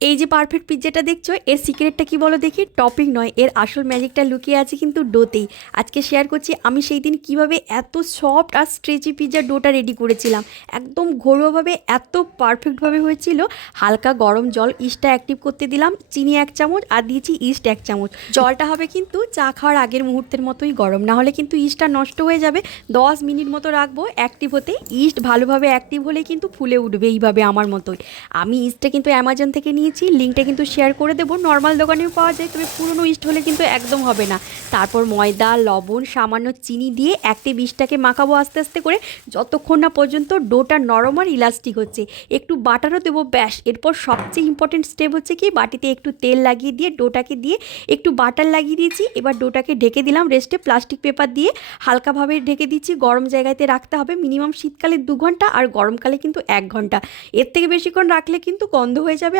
এই যে পারফেক্ট পিৎজাটা দেখছো, এর সিক্রেটটা কি বলো দেখি? টপিং নয়, এর আসল ম্যাজিকটা লুকিয়ে আছে কিন্তু ডোতেই। আজকে শেয়ার করছি আমি সেই দিন কিভাবে এত সফট আর স্ট্রেচি পিৎজা ডোটা রেডি করেছিলাম। একদম ঘরোয়াভাবে এত পারফেক্টভাবে হয়েছিল। হালকা গরম জল ইস্টটা অ্যাক্টিভ করতে দিলাম, চিনি 1 চামচ আর দিয়েছি ইস্ট 1 চামচ। জলটা হবে কিন্তু চা খাওয়ার আগের মুহূর্তের মতোই গরম, না হলে কিন্তু ইস্টটা নষ্ট হয়ে যাবে। 10 মিনিট মতো রাখবো অ্যাক্টিভ হতে। ইস্ট ভালোভাবে অ্যাক্টিভ হলে কিন্তু ফুলে উঠবে এইভাবে আমার মতোই। আমি ইস্টটা কিন্তু অ্যামাজন থেকে নিয়েছি, লিঙ্কটা কিন্তু শেয়ার করে দেবো। নর্মাল দোকানেও পাওয়া যায়, তবে পুরনো ইস্ট হলে কিন্তু একদম হবে না। তারপর ময়দা, লবণ, সামান্য চিনি দিয়ে অ্যাক্টিভ ইস্টটাকে মাখাবো আস্তে আস্তে করে, যতক্ষণ না পর্যন্ত ডোটা নরম আর ইলাস্টিক হচ্ছে। একটু বাটারও দেবো ব্যাস। এরপর সবচেয়ে ইম্পর্টেন্ট স্টেপ হচ্ছে কি, বাটিতে একটু তেল লাগিয়ে দিয়ে ডোটাকে দিয়ে একটু বাটার লাগিয়ে দিয়েছি। এবার ডোটাকে ঢেকে দিলাম রেস্টে প্লাস্টিক পেপার দিয়ে, হালকাভাবে ঢেকে দিচ্ছি। গরম জায়গাতে রাখতে হবে মিনিমাম শীতকালে 2 ঘন্টা আর গরমকালে কিন্তু 1 ঘন্টা। এর থেকে বেশিক্ষণ রাখলে কিন্তু গন্ধ হয়ে যাবে।